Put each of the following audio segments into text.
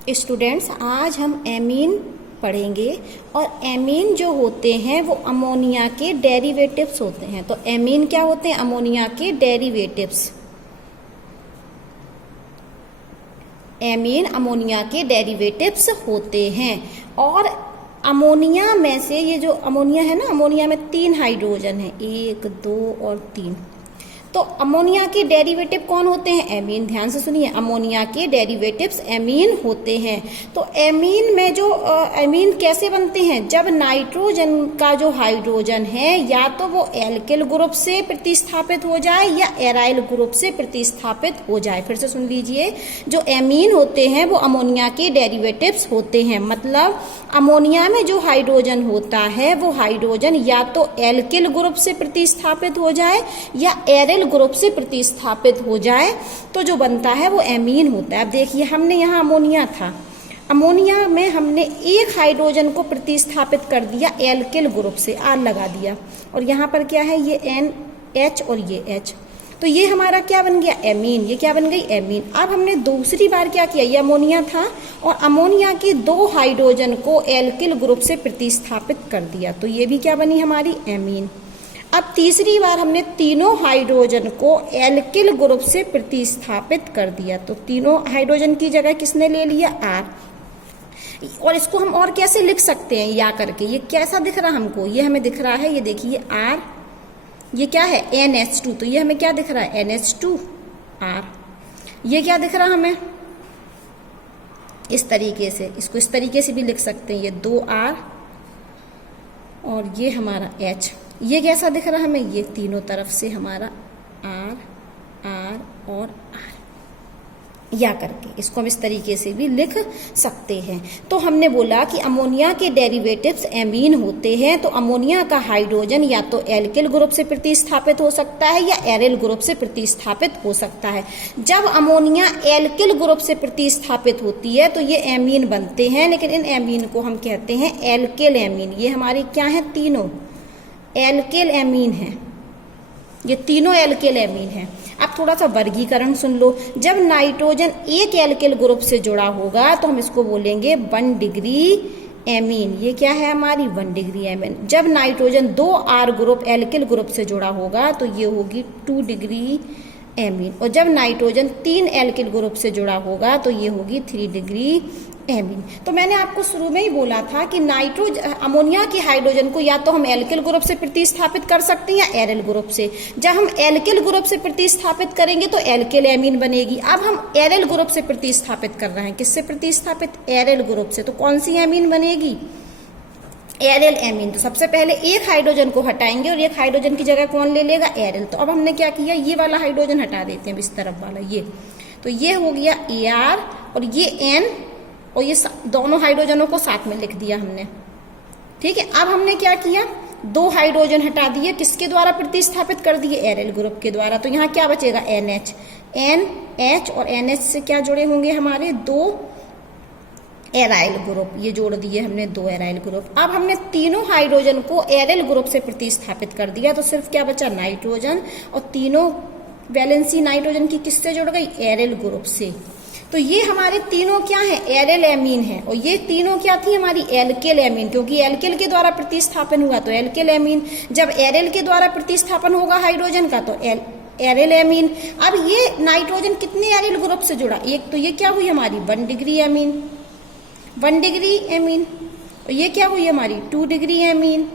Students, आज हम amine पढ़ेंगे और एमीन जो होते हैं वो अमोनिया के डेरिवेटिव्स होते हैं। तो एमीन क्या होते हैं? अमोनिया के डेरिवेटिव्स। एमीन अमोनिया के डेरिवेटिव्स होते हैं। और अमोनिया में से ये जो अमोनिया है ना, अमोनिया में 3 हाइड्रोजन है, 1, 2 और 3। तो अमोनिया के डेरिवेटिव कौन होते हैं? एमीन। ध्यान से सुनिए, अमोनिया के डेरिवेटिव्स एमीन होते हैं। तो एमीन में जो एमीन कैसे बनते हैं? जब नाइट्रोजन का जो हाइड्रोजन है या तो वो एल्किल ग्रुप से प्रतिस्थापित हो जाए या एराइल ग्रुप से प्रतिस्थापित हो जाए। फिर से सुन लीजिए, जो एमीन होते हैं वो अमोनिया के डेरिवेटिव्स होते हैं। मतलब अमोनिया में जो हाइड्रोजन होता है वो हाइड्रोजन या तो एल्किल ग्रुप से प्रतिस्थापित हो जाए या एराइल ग्रुप से प्रतिस्थापित हो जाए, तो जो बनता है वो एमीन होता है। अब देखिए, हमने यहाँ अमोनिया था, अमोनिया में हमने एक हाइड्रोजन को प्रतिस्थापित कर दिया एल्किल ग्रुप से, आर लगा दिया, और यहाँ पर क्या है? ये NH और ये H। तो ये हमारा क्या बन गया? एमीन। ये क्या बन गई? एमीन। अब हमने दूसरी बार क्या किया? ये अमोनिया था और अमोनिया के 2 हाइड्रोजन को एल्किल ग्रुप से प्रतिस्थापित कर दिया, तो ये भी क्या बनी? हमारी एमीन। अब तीसरी बार हमने तीनों हाइड्रोजन को एल्किल ग्रुप से प्रतिस्थापित कर दिया, तो तीनों हाइड्रोजन की जगह किसने ले लिया? आर। और इसको हम और कैसे लिख सकते हैं? या करके। ये कैसा दिख रहा हमको? ये हमें दिख रहा है, ये देखिए आर, ये क्या है? NH2। तो ये हमें क्या दिख रहा है? NH2R। ये क्या दिख रहा हमें? इस तरीके से, इसको इस तरीके से भी लिख सकते हैं, ये 2R और ये हमारा H। ये कैसा दिख रहा है हमें? ये तीनों तरफ से हमारा R, R और R, या करके इसको हम इस तरीके से भी लिख सकते हैं। तो हमने बोला कि अमोनिया के डेरिवेटिव्स एमीन होते हैं। तो अमोनिया का हाइड्रोजन या तो एल्किल ग्रुप से प्रतिस्थापित हो सकता है या एराइल ग्रुप से प्रतिस्थापित हो सकता है। जब अमोनिया एल्किल ग्रुप से प्रतिस्थापित होती है तो ये एमीन बनते हैं, लेकिन इन एमीन को हम कहते हैं एल्किल एमीन। ये हमारे क्या है? तीनों एल्किल एमीन है, ये तीनों एल्किल एमीन है। अब थोड़ा सा वर्गीकरण सुन लो। जब नाइट्रोजन एक एल्किल ग्रुप से जुड़ा होगा तो हम इसको बोलेंगे 1 डिग्री एमीन। ये क्या है हमारी? 1 डिग्री एमीन। जब nitrogen 2 R group alkyl group से जुड़ा होगा तो ये होगी 2 डिग्री एमीन। और जब नाइट्रोजन 3 एल्किल ग्रुप से जुड़ा होगा तो ये होगी 3 डिग्री एमीन। तो मैंने आपको शुरू में ही बोला था कि अमोनिया के हाइड्रोजन को या तो हम एल्किल ग्रुप से प्रतिस्थापित कर सकते हैं या एराइल ग्रुप से। जब हम एल्किल ग्रुप से प्रतिस्थापित करेंगे तो एल्किल एमीन बनेगी। अब हम एराइल ग्रुप से प्रतिस्थापित कर रहे हैं, किससे प्रतिस्थापित? एराइल ग्रुप से। तो कौन सी एमीन बनेगी? Aryl amine. तो सबसे पहले एक हाइड्रोजन को हटाएंगे और एक हाइड्रोजन की जगह कौन ले लेगा? एराइल। तो अब हमने क्या किया? ये वाला हाइड्रोजन हटा देते हैं, इस तरफ वाला ये। तो ये हो गया AR और ये N, और ये दोनों हाइड्रोजनों को साथ में लिख दिया हमने। ठीक है। अब हमने क्या किया? 2 हाइड्रोजन हटा दिए, किसके द्वारा प्रतिस्थापित कर दिए? एराइल ग्रुप के द्वारा। तो यहाँ क्या बचेगा? NH। NH और NH से क्या जुड़े होंगे हमारे? 2 एराइल ग्रुप। ये जोड़ दिए हमने 2 एराइल ग्रुप। अब हमने तीनों हाइड्रोजन को एराइल ग्रुप से प्रतिस्थापित कर दिया, तो सिर्फ क्या बचा? नाइट्रोजन। और तीनों वैलेंसी नाइट्रोजन की किससे जुड़ गई? एराइल ग्रुप से। तो ये हमारे तीनों क्या है? एराइल एमीन है। और ये तीनों क्या थी? हमारी एल्किल एमीन, क्योंकि एल्किल के द्वारा प्रतिस्थापन हुआ तो एल्किल एमीन। जब एराइल के द्वारा प्रतिस्थापन होगा हाइड्रोजन का तो एराइल एमीन। अब ये नाइट्रोजन कितने एराइल ग्रुप से जुड़ा? एक। तो ये क्या हुई हमारी? 1 डिग्री एमीन, 1 डिग्री एमीन। और ये क्या हुई हमारी? 2 डिग्री एमीन।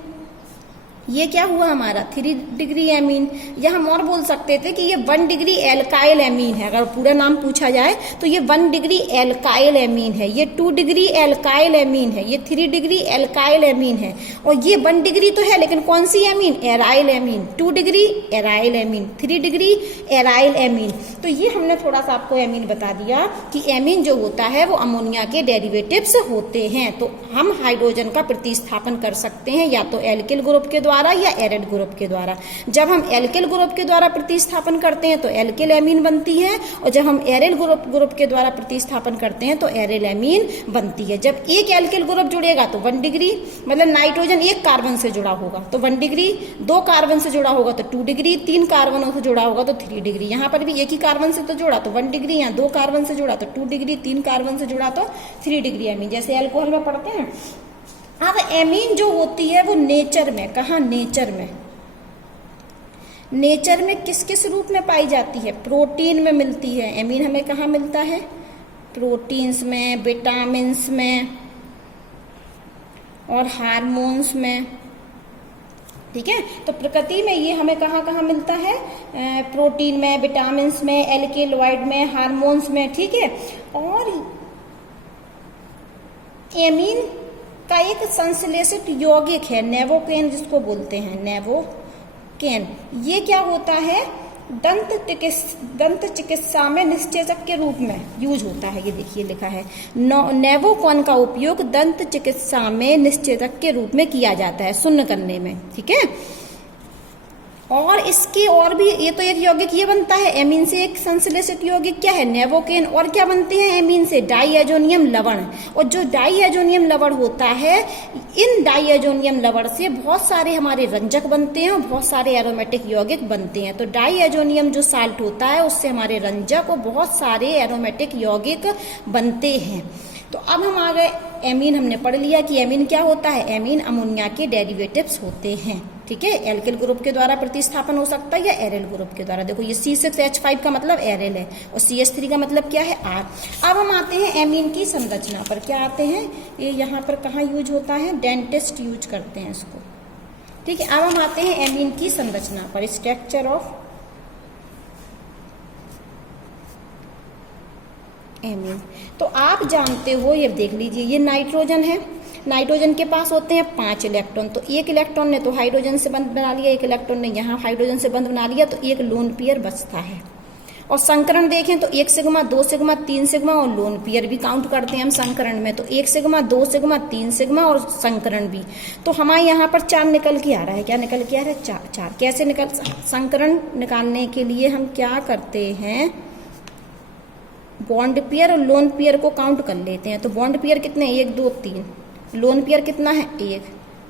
ये क्या हुआ हमारा? 3 डिग्री एमीन। या हम और बोल सकते थे कि ये 1 डिग्री एल्काइल एमीन है। अगर पूरा नाम पूछा जाए तो ये 1 डिग्री एल्काइल एमीन है, ये 2 डिग्री एल्काइल एमीन है, ये 3 डिग्री एल्काइल एमीन है। और ये 1 डिग्री तो है, लेकिन कौन सी amine? Aryl amine. 2 degree aryl amine, 3 degree aryl amine. तो ये हमने थोड़ा सा आपको एमीन बता दिया कि एमीन जो होता है वो अमोनिया के डेरिवेटिव्स होते हैं। तो हम हाइड्रोजन का प्रतिस्थापन कर सकते हैं या तो एल्किल ग्रुप के द्वारा द्वारा या एरिड ग्रुप के द्वारा। जब हम एल्किल ग्रुप के द्वारा प्रतिस्थापन करते हैं तो एल्किल एमीन बनती है, और जब हम एरिल ग्रुप के द्वारा प्रतिस्थापन करते हैं तो एरिल एमीन बनती है। जब एक एल्किल ग्रुप जुड़ेगा तो 1 डिग्री, मतलब नाइट्रोजन एक कार्बन से जुड़ा होगा तो 1 डिग्री, 2 कार्बन से जुड़ा होगा तो 2 डिग्री, 3 कार्बनों से जुड़ा होगा तो 3 डिग्री। यहाँ पर भी एक ही कार्बन से तो जुड़ा तो 1 डिग्री, यहाँ 2 कार्बन से जुड़ा तो 2 डिग्री, 3 कार्बन से जुड़ा तो 3 डिग्री एमीन, जैसे अल्कोहल में पढ़ते हैं। अब एमीन जो होती है वो नेचर में, कहा नेचर में, नेचर में किस किस रूप में पाई जाती है? प्रोटीन में मिलती है। एमीन हमें कहाँ मिलता है? प्रोटीन्स में, विटामिन्स में और हार्मोन्स में, ठीक है। तो प्रकृति में ये हमें कहाँ कहाँ मिलता है? प्रोटीन में, विटामिन्स में, एल्केलॉइड में, हार्मोन्स में, ठीक है। और एमीन का एक संश्लेषित यौगिक है नेवोकेन, जिसको बोलते हैं नेवोकेन। ये क्या होता है? दंत चिकित्सा में निषेचक के रूप में यूज होता है। ये देखिए लिखा है नेवोकेन का उपयोग दंत चिकित्सा में निषेचक के रूप में किया जाता है, सुन्न करने में, ठीक है। और इसकी और भी, ये तो एक यौगिक ये बनता है एमीन से, एक संश्लेषित यौगिक क्या है? नेवोकेन। और क्या बनते हैं एमीन से? डाईएजोनियम लवण। और जो डाईएजोनियम लवण होता है, इन डाईएजोनियम लवण से बहुत सारे हमारे रंजक बनते हैं और बहुत सारे एरोमेटिक यौगिक बनते हैं। तो डाईएजोनियम जो साल्ट होता है उससे हमारे रंजक और बहुत सारे एरोमेटिक यौगिक बनते हैं। तो अब हम आ गए, एमीन हमने पढ़ लिया कि एमीन क्या होता है। एमीन अमोनिया के डेरिवेटिव्स होते हैं, ठीक है। एल्किल ग्रुप के द्वारा प्रतिस्थापन हो सकता है या एरिल ग्रुप के द्वारा। देखो ये C6H5 का मतलब एरिल है और CH3 का मतलब क्या है? R। अब हम आते हैं एमीन की संरचना पर। क्या आते हैं? ये यहाँ पर कहाँ यूज होता है? डेंटिस्ट यूज करते हैं इसको, ठीक है। अब हम आते हैं एमीन की संरचना पर। Structure of amine. तो आप जानते हो, ये देख लीजिए, ये नाइट्रोजन है। नाइट्रोजन के पास होते हैं 5 इलेक्ट्रॉन। तो एक इलेक्ट्रॉन ने तो हाइड्रोजन से बंध बना लिया, एक इलेक्ट्रॉन ने यहाँ हाइड्रोजन से बंध बना लिया, तो एक लोन पेयर बचता है। और संकरण देखें तो 1 सिग्मा, 2 सिग्मा, 3 सिग्मा और लोन पेयर भी काउंट करते हैं हम संकरण में। तो 1 सिग्मा, 2 सिग्मा, 3 सिग्मा और संकरण भी। तो हमारे यहाँ पर 4 निकल के आ रहा है। क्या निकल के आ रहा है? 4। कैसे निकल? संकरण निकालने के लिए हम क्या करते हैं? बॉन्ड पेयर और लोन पेयर को काउंट कर लेते हैं। तो बॉन्ड पेयर कितने? 1, 2, 3। लोन पेयर कितना है? 1।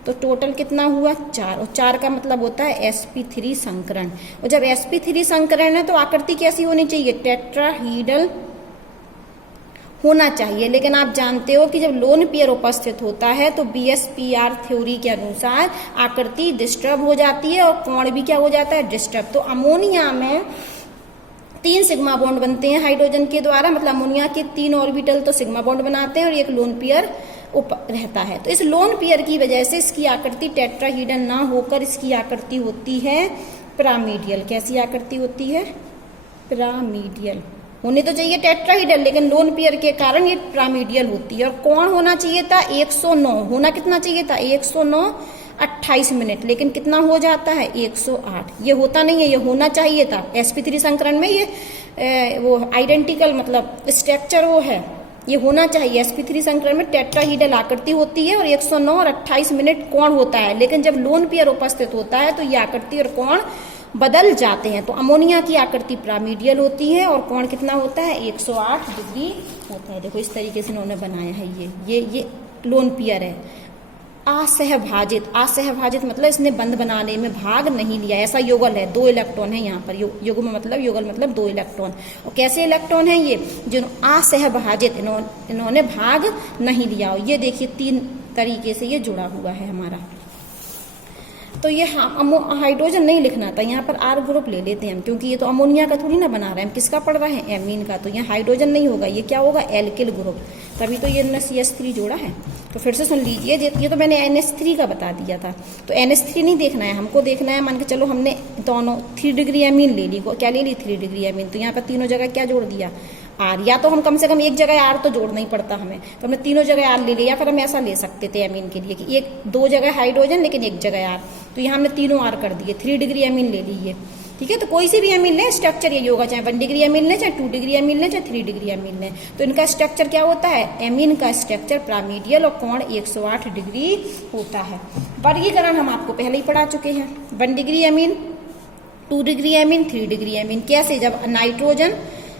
तो टोटल कितना हुआ? 4। और 4 का मतलब होता है sp3 संकरण। और जब sp3 संकरण है तो आकृति कैसी होनी चाहिए? टेट्राहीड्रल होना चाहिए। लेकिन आप जानते हो कि जब लोन पेयर उपस्थित होता है तो BSPR थ्योरी के अनुसार आकृति डिस्टर्ब हो जाती है और कोण भी क्या हो जाता है? डिस्टर्ब। तो अमोनिया में 3 सिग्मा बॉन्ड बनते हैं हाइड्रोजन के द्वारा, मतलब अमोनिया के 3 ऑर्बिटल तो सिग्मा बॉन्ड बनाते हैं और एक लोन पेयर रहता है। तो इस लोन पेयर की वजह से इसकी आकृति टेट्राहीड्रल ना होकर इसकी आकृति होती है पिरामिडियल। कैसी आकृति होती है? पिरामिडियल। होनी तो चाहिए टेट्राहीड्रल, लेकिन लोन पेयर के कारण ये पिरामिडियल होती है। और कोण होना चाहिए था 109। होना कितना चाहिए था? 109 28 मिनट, लेकिन कितना हो जाता है? 108। ये होता नहीं है, ये होना चाहिए था। sp3 संकरण में ये वो आइडेंटिकल मतलब स्ट्रक्चर वो है, ये होना चाहिए। sp3 संकरण में टेट्राहीड्रल आकृति होती है और 109 और 28 मिनट कोण होता है। लेकिन जब लोन पेयर उपस्थित होता है तो ये आकृति और कोण बदल जाते हैं। तो अमोनिया की आकृति पिरामिडियल होती है और कोण कितना होता है? 108 डिग्री होता है। देखो इस तरीके से उन्होंने बनाया है। ये लोन पेयर है। असहभाजित मतलब इसने बंध बनाने में भाग नहीं लिया। ऐसा युगल है, 2 इलेक्ट्रॉन है यहाँ पर। युग्म मतलब युगल मतलब 2 इलेक्ट्रॉन। और कैसे इलेक्ट्रॉन है ये? जो असहभाजित, इन्होंने भाग नहीं लिया। और ये देखिए 3 तरीके से ये जुड़ा हुआ है हमारा। तो ये हाइड्रोजन नहीं लिखना था, यहाँ पर R ग्रुप ले लेते हैं हम, क्योंकि ये तो अमोनिया का थोड़ी ना बना रहे हैं, हम किसका पढ़ रहे हैं? एमीन का। तो यहाँ हाइड्रोजन नहीं होगा, ये क्या होगा? Alkyl group. तभी तो ये CH3 जोड़ा है। तो फिर से सुन लीजिए, ये तो मैंने NH3 का बता दिया था। तो NH3 नहीं देखना है हमको, देखना है मान के चलो हमने दोनों 3 डिग्री एमीन ले ली। क्या ले ली? 3 डिग्री एमीन। तो यहाँ पर तीनों जगह क्या जोड़ दिया? R। या तो हम कम से कम एक जगह R तो जोड़ना ही पड़ता हमें, तो हमने तीनों जगह R ले लिया। या फिर हम ऐसा ले सकते थे एमीन के लिए कि 2 जगह हाइड्रोजन लेकिन 1 जगह R। तो यहाँ हमने तीनों R कर दिए, 3 डिग्री एमीन ले ली। ठीक है। तो कोई सी भी अमीन लें, स्ट्रक्चर यही होगा, चाहे 1 डिग्री अमीन लें, चाहे 2 डिग्री अमीन लें, चाहे 3 डिग्री अमीन लें। तो इनका स्ट्रक्चर क्या होता है, अमीन का स्ट्रक्चर पिरामिडियल और कोण 108 डिग्री होता है। वर्गीकरण हम आपको पहले ही पढ़ा चुके हैं, 1 degree amine, 2 degree amine, 3 degree amine. कैसे, जब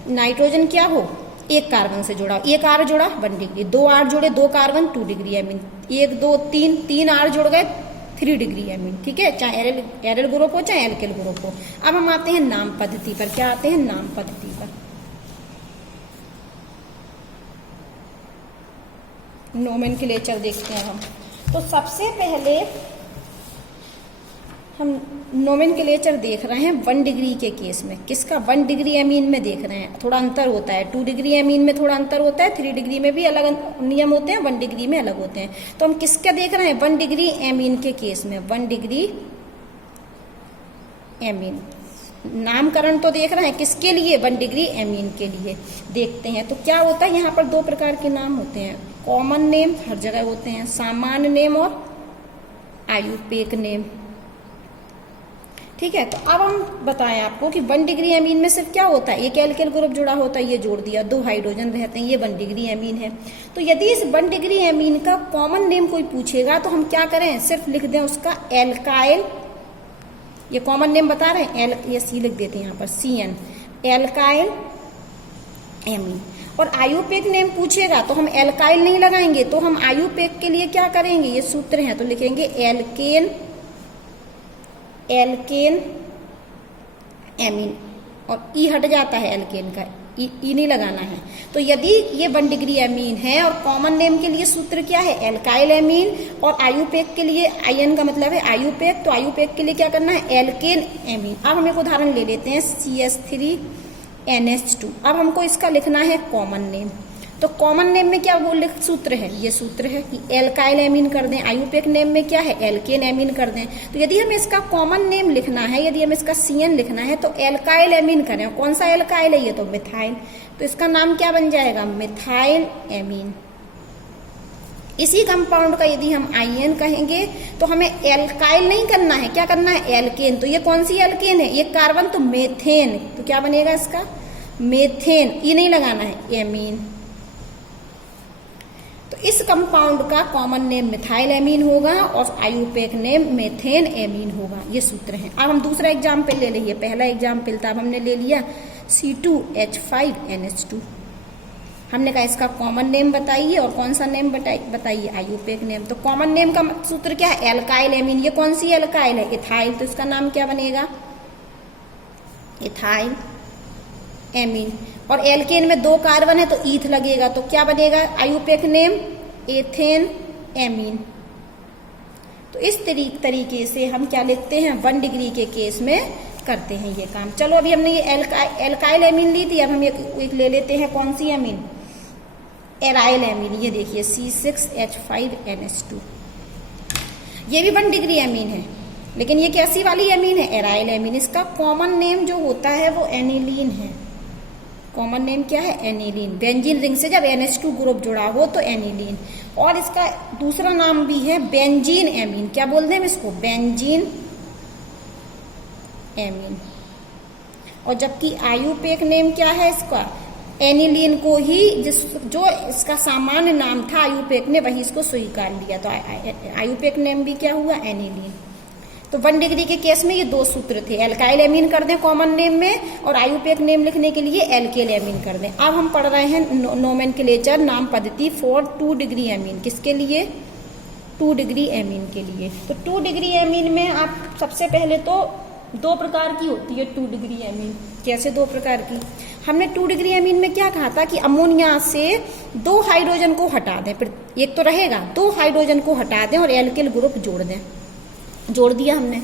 नाइट्रोजन क्या हो, एक कार्बन से जुड़ा, एक आर जुड़ा 1 डिग्री, 2 आर जुड़े 2 कार्बन 2 डिग्री अमीन, 1 2 3 आर जुड़ गए 3 डिग्री अमीन। ठीक है, चाहे एरल ग्रुप हो चाहे एल्किल ग्रुप हो। अब हम आते हैं नाम पद्धति पर। क्या आते हैं, नाम पद्धति पर। नोमेनक्लेचर देखते हैं हम। तो सबसे पहले हम नोमेनक्लेचर देख रहे हैं 1 डिग्री के केस में। किसका, 1 डिग्री अमीन में देख रहे हैं। थोड़ा अंतर होता है, 2 डिग्री अमीन में थोड़ा अंतर होता है, 3 डिग्री में भी अलग नियम होते हैं, 1 डिग्री में अलग होते हैं। तो हम किसका देख रहे हैं, 1 डिग्री अमीन के केस में। 1 डिग्री अमीन नामकरण तो देख रहे हैं, किसके लिए, 1 डिग्री अमीन के लिए। देखते हैं तो क्या होता है, यहाँ पर 2 प्रकार के नाम होते हैं। कॉमन नेम हर जगह होते हैं, सामान्य नेम और आयुपेक नेम। ठीक है, तो अब हम बताएं आपको कि 1 डिग्री अमीन में सिर्फ क्या होता है, एक एल्किल ग्रुप जुड़ा होता है, ये जोड़ दिया, 2 हाइड्रोजन रहते हैं, ये 1 डिग्री अमीन है। तो यदि इस 1 डिग्री अमीन का कॉमन नेम कोई पूछेगा तो हम क्या करें, सिर्फ लिख दें उसका एल्काइल, ये कॉमन नेम बता रहे हैं, ये सी लिख देते हैं यहाँ पर, CN, एल्काइल अमीन। और आयुपेक नेम पूछेगा तो हम एल्काइल नहीं लगाएंगे, तो हम आयुपेक के लिए क्या करेंगे, ये सूत्र है, तो लिखेंगे एल्केन एमीन, और ई हट जाता है एल्केन का, ई नहीं लगाना है। तो यदि ये 1 डिग्री अमीन है और कॉमन नेम के लिए सूत्र क्या है, एल्काइल एमीन, और आयुपेक के लिए आयन का मतलब है आयुपेक, तो आयुपेक के लिए क्या करना है, एल्केन एमीन। अब हम एक उदाहरण ले लेते हैं, CH3NH2। अब हमको इसका लिखना है कॉमन नेम। तो कॉमन नेम में क्या वो सूत्र है, ये सूत्र है कि एल्काइल एमीन कर दें। आयुपेक नेम में क्या है, एल्केन एमीन कर दें। तो यदि हमें इसका कॉमन नेम लिखना है, यदि हमें इसका CN लिखना है, तो एल्काइल एमीन करें। कौन सा एल्काइल है, ये तो मिथाइल, तो इसका नाम क्या बन जाएगा, मिथाइल एमीन। इसी कंपाउंड का यदि हम IN कहेंगे तो हमें एल्काइल नहीं करना है, क्या करना है, एल्केन। तो ये कौन सी एल्केन है, ये कार्बन, तो मेथेन, तो क्या बनेगा इसका, मेथेन, ई नहीं लगाना है, एमीन। तो इस कंपाउंड का कॉमन नेम मिथाइल एमीन होगा और आयुपेक नेम मेथेन एमीन होगा, ये सूत्र है। अब हम दूसरा एग्जाम्पल ले लीजिए, पहला एग्जाम्पल था, अब हमने ले लिया C2H5NH2। हमने कहा इसका कॉमन नेम बताइए और कौन सा नेम बताइए, आयुपेक नेम। तो कॉमन नेम का सूत्र क्या है, एल्काइल एमीन। ये कौन सी एल्काइल है, इथाइल, तो इसका नाम क्या बनेगा, इथाइल एमीन। और एल्केन में 2 कार्बन है तो ईथ लगेगा, तो क्या बनेगा आयुपेक नेम, एथेन एमीन। तो इस तरीके से हम क्या लिखते हैं, 1 डिग्री के केस में करते हैं ये काम। चलो अभी हमने ये एल्काइल एमीन ली थी, अब हम एक ले लेते हैं कौन सी एमीन, एराइल एमीन। ये देखिए C6H5NH2, ये भी 1 डिग्री एमीन है, लेकिन ये कैसी वाली एमीन है, एराइल एमीन। इसका कॉमन नेम जो होता है वो एनिलीन है। कॉमन नेम क्या है, एनिलीन। बेंजीन रिंग से जब NH2 ग्रुप जुड़ा हो तो एनिलीन। और इसका दूसरा नाम भी है बेंजीन एमीन। क्या बोलते हैं इसको, बेंजीन एमीन। और जबकि आयुपेक नेम क्या है इसका, एनिलीन को ही जो इसका सामान्य नाम था आयुपेक ने, वही इसको स्वीकार लिया, तो आयुपेक नेम भी क्या हुआ, एनिलीन। तो 1 डिग्री के केस में ये 2 सूत्र थे, एल्काइल एमीन कर दें कॉमन नेम में और आयुपेक नेम लिखने के लिए एल्केल एमीन कर दें। अब हम पढ़ रहे हैं नोमेनक्लेचर, नाम पद्धति फॉर 2 डिग्री एमीन। किसके लिए, 2 डिग्री एमीन के लिए। तो 2 डिग्री एमीन में आप सबसे पहले तो 2 प्रकार की होती है 2 डिग्री एमीन। कैसे 2 प्रकार की, हमने 2 डिग्री एमीन में क्या कहा था कि अमोनिया से 2 हाइड्रोजन को हटा दें, एक तो रहेगा, 2 हाइड्रोजन को हटा दें और एल्किल ग्रुप जोड़ दें, जोड़ दिया हमने।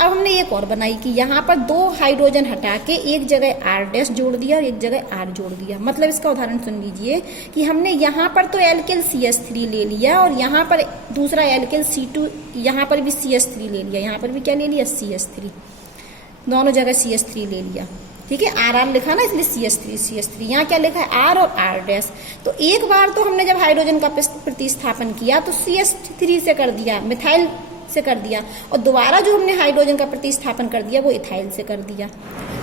अब हमने एक और बनाई कि यहाँ पर 2 हाइड्रोजन हटा के एक जगह R' जोड़ दिया और एक जगह R जोड़ दिया। मतलब इसका उदाहरण सुन लीजिए कि हमने यहाँ पर तो एल्किल CH3 ले लिया और यहाँ पर दूसरा एल्किल C2, यहाँ पर भी CH3 ले लिया, यहाँ पर भी क्या ले लिया, CH3, दोनों जगह CH3 ले लिया। ठीक है, RR लिखा ना, इसलिए CH3। यहाँ क्या लिखा है, R और R'। तो एक बार तो हमने जब हाइड्रोजन का प्रतिस्थापन किया तो CH3 से कर दिया, मिथाइल से कर दिया, और दोबारा जो हमने हाइड्रोजन का प्रतिस्थापन कर दिया वो इथाइल से कर दिया।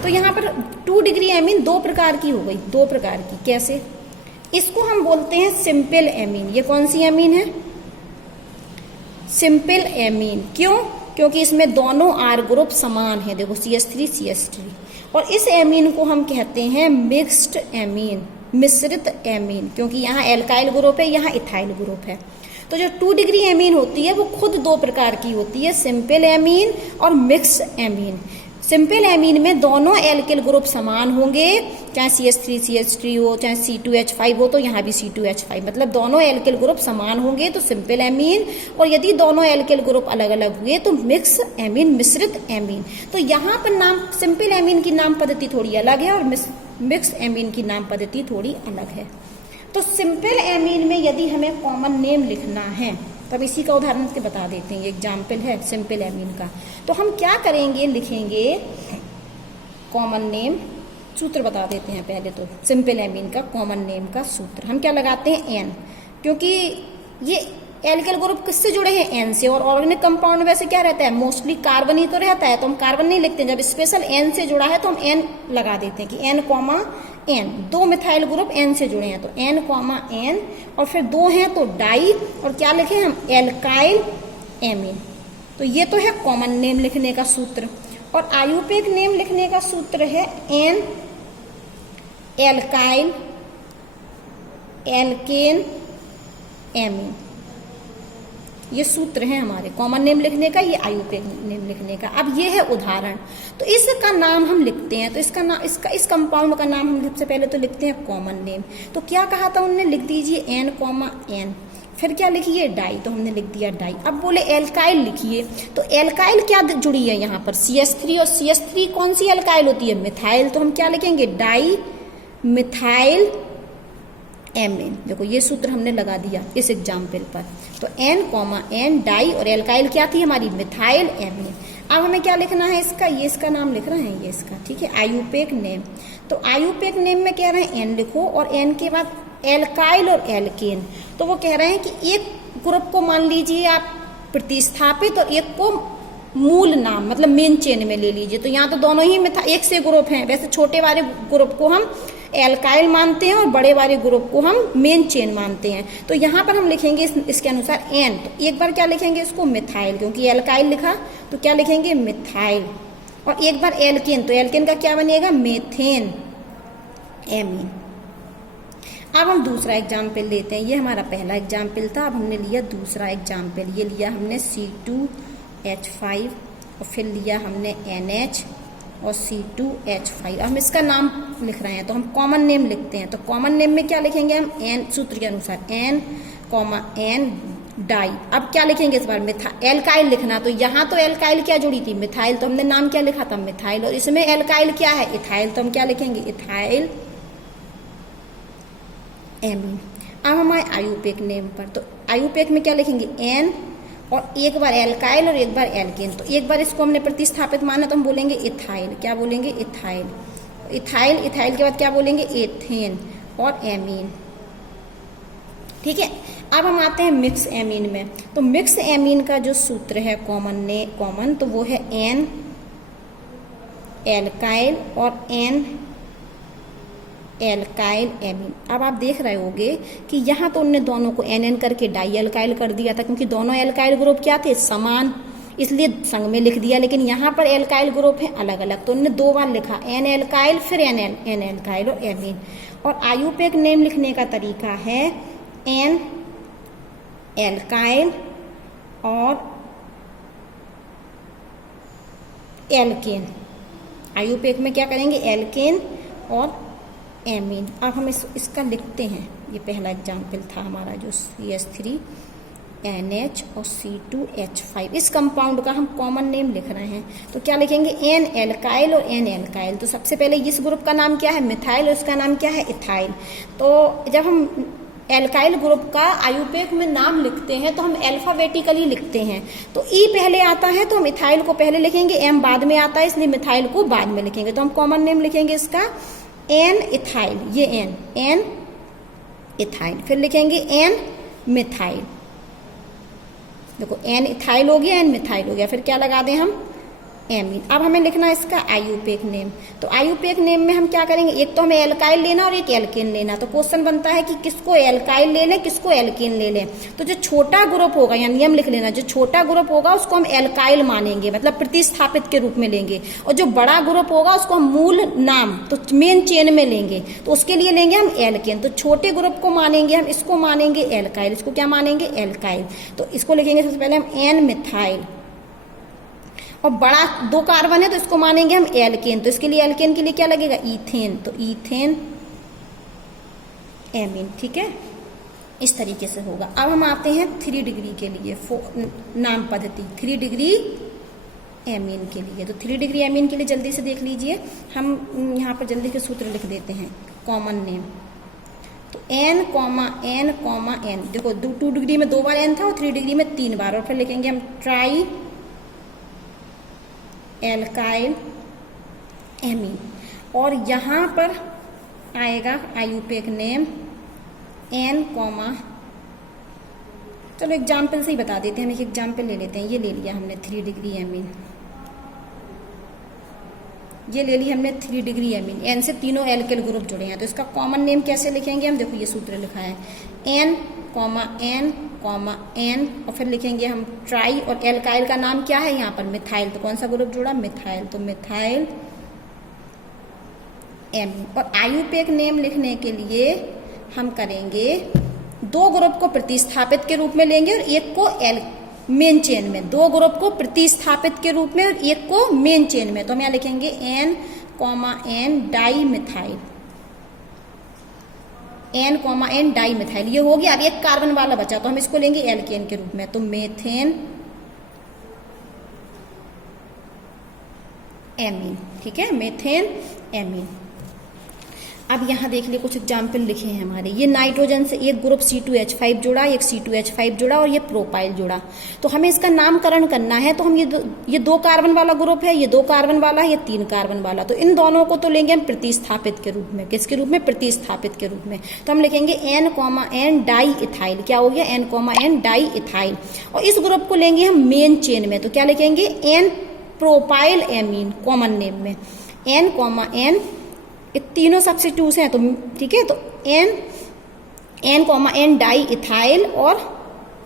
तो यहाँ पर 2 डिग्री एमीन 2 प्रकार की हो गई, 2 प्रकार की। कैसे? इसको हम बोलते हैं सिंपल एमीन। ये कौन सी एमीन है? Simple amine. क्यों? क्योंकि इसमें दोनों R ग्रुप समान है, देखो CH3 CH3। और इस एमीन को हम कहते हैं मिक्स्ड एमीन, मिश्रित एमीन, क्योंकि यहाँ एल्काइल ग्रुप है, यहाँ इथाइल ग्रुप है। तो जो 2 डिग्री एमीन होती है वो खुद 2 प्रकार की होती है, सिंपल एमीन और मिक्स एमीन। सिंपल एमीन में दोनों एल्किल ग्रुप समान होंगे, चाहे CH3 CH3 हो, चाहे C2H5 हो, तो यहाँ भी C2H5, मतलब दोनों एल्किल ग्रुप समान होंगे तो सिंपल एमीन। और यदि दोनों एल्किल ग्रुप अलग अलग हुए तो मिक्स एमीन, मिश्रित एमीन। तो यहाँ पर नाम सिंपल एमीन की नाम पद्धति थोड़ी अलग है और मिक्स एमीन की नाम पद्धति थोड़ी अलग है। तो सिंपल एमीन में यदि हमें कॉमन नेम लिखना है, तब इसी का उदाहरण के बता देते हैं, ये एग्जाम्पल है सिंपल एमीन का। तो हम क्या करेंगे, लिखेंगे कॉमन नेम, सूत्र बता देते हैं पहले। तो सिंपल एमीन का कॉमन नेम का सूत्र हम क्या लगाते हैं? N, क्योंकि ये एल्किल ग्रुप किससे जुड़े हैं? N से। और ऑर्गेनिक कंपाउंड वैसे क्या रहता है? मोस्टली कार्बन ही तो रहता है, तो हम कार्बन नहीं लिखते हैं। जब स्पेशल N से जुड़ा है तो हम N लगा देते हैं कि N, 2 मिथाइल ग्रुप N से जुड़े हैं तो N, और फिर 2 हैं तो डाई, और क्या लिखे हम? Alkyl amine. तो ये तो है कॉमन नेम लिखने का सूत्र। और आयुपेक नेम लिखने का सूत्र है N एल्काइल एल्केन एमीन। ये सूत्र है हमारे कॉमन नेम लिखने का, ये आयुपेक नेम लिखने का। अब ये है उदाहरण। तो इसका नाम हम लिखते हैं, तो इसका नाम, इस कंपाउंड का नाम हम सबसे पहले तो लिखते हैं कॉमन नेम। तो क्या कहा था उन्होंने? लिख दीजिए N, फिर क्या लिखिए? डाई, तो हमने लिख दिया डाई। अब बोले एल्काइल लिखिए, तो एल्काइल क्या जुड़ी है यहाँ पर? CH3, और CH3 कौन सी एल्काइल होती है? मिथाइल। तो हम क्या लिखेंगे? Di methyl amine. देखो ये सूत्र हमने लगा दिया इस एग्जाम्पल पर। तो N, डाई, और एल्काइल क्या थी हमारी? Methyl amine. अब हमें क्या लिखना है इसका? ये इसका नाम लिख रहे हैं, ये इसका, ठीक है, आयुपेक नेम। तो आयुपेक नेम में कह रहे हैं N लिखो, और N के बाद एल्काइल और एल्केन। तो वो कह रहे हैं कि एक ग्रुप को मान लीजिए आप प्रतिस्थापित, और एक को मूल नाम, मतलब मेन चेन में ले लीजिए। तो यहाँ तो दोनों ही एक से ग्रुप हैं। वैसे छोटे वाले ग्रुप को हम एल्काइल मानते हैं और बड़े वाले ग्रुप को हम मेन चेन मानते हैं। तो यहाँ पर हम लिखेंगे इसके अनुसार N। तो एक बार क्या लिखेंगे इसको? मिथाइल, क्योंकि एल्काइल लिखा तो क्या लिखेंगे? मिथाइल। और एक बार एल्केन, तो एल्केन का क्या बनेगा? Methane amine. अब हम दूसरा एग्जाम्पल लेते हैं। ये हमारा पहला एग्जाम्पल था, अब हमने लिया दूसरा एग्जाम्पल। ये लिया हमने C2H5, और फिर लिया हमने NH और C2H5। हम इसका नाम लिख रहे हैं तो हम कॉमन नेम लिखते हैं। तो कॉमन नेम में क्या लिखेंगे हम? N, सूत्र के अनुसार N, डाई। अब क्या लिखेंगे इस बार? एल्काइल लिखना। तो यहाँ तो एल्काइल क्या जुड़ी थी? मिथाइल। तो हमने नाम क्या लिखा था? मिथाइल। और इसमें एल्काइल क्या है? इथाइल। तो हम क्या लिखेंगे? Ethyl amine. अब हमारे आयुपेक नेम पर, तो आयुपेक में क्या लिखेंगे? N, और एक बार एल्काइल और एक बार एल्केन। तो एक बार इसको हमने प्रतिस्थापित माना तो हम बोलेंगे इथाइल। क्या बोलेंगे? इथाइल। इथाइल के बाद क्या बोलेंगे? एथेन और एमीन। ठीक है। अब हम आते हैं मिक्स एमीन में। तो मिक्स एमीन का जो सूत्र है कॉमन, तो वो है N एल्काइल और N एल्काइल एमीन। अब आप देख रहे होगे कि यहाँ तो उनने दोनों को NN करके डाई एल्काइल कर दिया था, क्योंकि दोनों एल्काइल ग्रुप क्या थे? समान, इसलिए संग में लिख दिया। लेकिन यहाँ पर एल्काइल ग्रुप है अलग अलग, तो उन्होंने 2 बार लिखा, N एल्काइल फिर N एल्काइल और एमीन। और आयुपेक नेम लिखने का तरीका है N एल्काइल और एल्केन। आयुपेक में क्या करेंगे? एल्केन और एमीन। अब हम इसका लिखते हैं। ये पहला एग्जाम्पल था हमारा जो CH3 NH और C2H5। इस कंपाउंड का हम कॉमन नेम लिख रहे हैं। तो क्या लिखेंगे? N एल्काइल और N एल्काइल। तो सबसे पहले इस ग्रुप का नाम क्या है? मिथाइल, और इसका नाम क्या है? इथाइल। तो जब हम एल्काइल ग्रुप का आयुपेक में नाम लिखते हैं तो हम अल्फाबेटिकली लिखते हैं। तो E पहले आता है तो हम इथाइल को पहले लिखेंगे, M बाद में आता है इसलिए मिथाइल को बाद में लिखेंगे। तो हम कॉमन नेम लिखेंगे इसका N इथाइल, ये N इथाइल। फिर लिखेंगे N मिथाइल। देखो एन इथाइल हो गया, एन मिथाइल हो गया, फिर क्या लगा दें हम, एमीन। अब हमें लिखना है इसका आईयूपेक नेम। तो आईयूपेक नेम में हम क्या करेंगे, एक तो हमें एल्काइल लेना और एक एल्केन लेना। तो क्वेश्चन बनता है कि किसको एल्काइल ले लें, किसको एल्केन ले लें। तो जो छोटा ग्रुप होगा, या नियम लिख लेना, जो छोटा ग्रुप होगा उसको हम एल्काइल मानेंगे, मतलब प्रतिस्थापित के रूप में लेंगे, और जो बड़ा ग्रुप होगा उसको हम मूल नाम, तो मेन चेन में लेंगे, तो उसके लिए लेंगे हम एल्केन। तो छोटे ग्रुप को मानेंगे हम, इसको मानेंगे एल्काइल, इसको क्या मानेंगे, एल्काइल। तो इसको लिखेंगे सबसे पहले हम एन मिथाइल, और बड़ा 2 कार्बन है तो इसको मानेंगे हम एल्केन। तो इसके लिए एल्केन के लिए क्या लगेगा, इथेन, तो इथेन एमीन। ठीक है, इस तरीके से होगा। अब हम आते हैं 3 डिग्री के लिए, नाम पद्धति 3 डिग्री एमीन के लिए। तो 3 डिग्री एमीन के लिए जल्दी से देख लीजिए, हम यहाँ पर जल्दी से सूत्र लिख देते हैं, कॉमन नेम। तो n, n, n, देखो 2 डिग्री में 2 बार n था और 3 डिग्री में 3 बार, और फिर लिखेंगे हम ट्राई एल्काइल एमीन। और यहाँ पर आएगा आईयूपेक नेम n, चलो एग्जाम्पल से ही बता देते हैं, हम एक एग्जाम्पल ले लेते हैं। ये ले लिया हमने 3 डिग्री एमीन, ये ले ली हमने 3 डिग्री एमीन, n से तीनों एल्केल ग्रुप जुड़े हैं। तो इसका कॉमन नेम कैसे लिखेंगे हम, देखो ये सूत्र लिखा है n, n, n, और फिर लिखेंगे हम ट्राई, और एल्काइल का नाम क्या है यहाँ पर, मिथाइल। तो कौन सा ग्रुप जुड़ा, मिथाइल, तो मिथाइल एमीन। और आईयूपेक नेम लिखने के लिए हम करेंगे 2 ग्रुप को प्रतिस्थापित के रूप में लेंगे और एक को मेन चेन में, 2 ग्रुप को प्रतिस्थापित के रूप में और एक को मेन चेन में। तो हम यहाँ लिखेंगे n, n di methyl, n, n di methyl, ये हो गया। अब एक कार्बन वाला बचा तो हम इसको लेंगे एल्केन के रूप में, तो मेथेन एमीन। ठीक है, मेथेन एमीन। अब यहाँ देख लिए कुछ एग्जाम्पल लिखे हैं हमारे, ये नाइट्रोजन से एक ग्रुप C2H5 जोड़ा, एक C2H5 जोड़ा और ये प्रोपाइल जोड़ा। तो हमें इसका नामकरण करना है, तो हम ये 2 कार्बन वाला ग्रुप है, ये 2 कार्बन वाला है, ये 3 कार्बन वाला। तो इन दोनों को तो लेंगे हम प्रतिस्थापित के रूप में, किसके रूप में, प्रतिस्थापित के रूप में। तो हम लिखेंगे n, n डाई इथाइल, क्या हो गया, n, n डाई इथाइल। और इस ग्रुप को लेंगे हम मेन चेन में, तो क्या लिखेंगे, n propyl amine, common name में n, n, ये तीनों सब्स्टिट्यूट हैं। तो ठीक है, तो n, डाई इथाइल और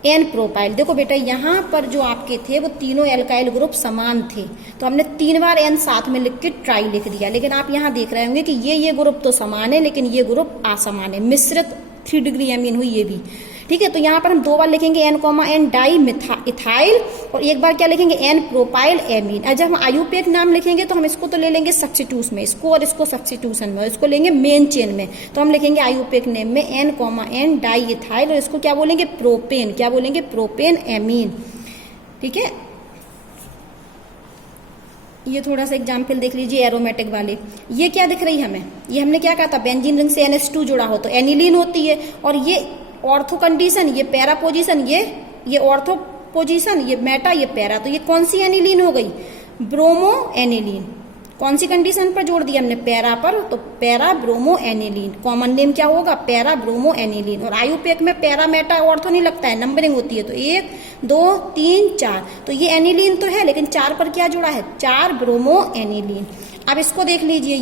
n प्रोपाइल। देखो बेटा यहाँ पर जो आपके थे वो तीनों एल्काइल ग्रुप समान थे, तो हमने 3 बार n साथ में लिख के ट्राई लिख दिया। लेकिन आप यहाँ देख रहे होंगे कि ये ग्रुप तो समान है लेकिन ये ग्रुप असमान है, मिश्रित 3 डिग्री एमीन हुई ये भी। ठीक है, तो यहाँ पर हम 2 बार लिखेंगे n, n डाई इथाइल और एक बार क्या लिखेंगे, n प्रोपाइल एमीन। जब हम आईयूपेक नाम लिखेंगे तो हम इसको तो ले लेंगे सब्स्टिट्यूट में, इसको और इसको सब्स्टिट्यूशन में, और इसको लेंगे मेन चेन में। तो हम लिखेंगे आईयूपेक नेम में n, n डाई इथाइल और इसको क्या बोलेंगे, प्रोपेन, क्या बोलेंगे, प्रोपेन एमीन। ठीक है, ये थोड़ा सा एग्जाम्पल देख लीजिए एरोमेटिक वाले। ये क्या दिख रही है हमें, ये हमने क्या कहा था, बेंजीन रिंग से NH2 जुड़ा हो तो एनिलीन होती है, और ये ऑर्थो कंडीशन, ये पैरा पोजीशन, ये ऑर्थो पोजीशन, ये मेटा, ये पैरा। तो ये कौन सी एनिलीन हो गई, ब्रोमो एनिलीन। कौन सी कंडीशन पर जोड़ दिया हमने, पैरा पर, तो para bromo aniline. Common name क्या होगा, पैरा ब्रोमो एनिलीन। और आईयूपेक में पैरा मेटा ऑर्थो नहीं लगता है, नंबरिंग होती है, तो 1, 2, 3, 4। तो ये एनिलीन तो है लेकिन 4 पर क्या जुड़ा है, 4 ब्रोमो एनिलीन। अब इसको देख लीजिए,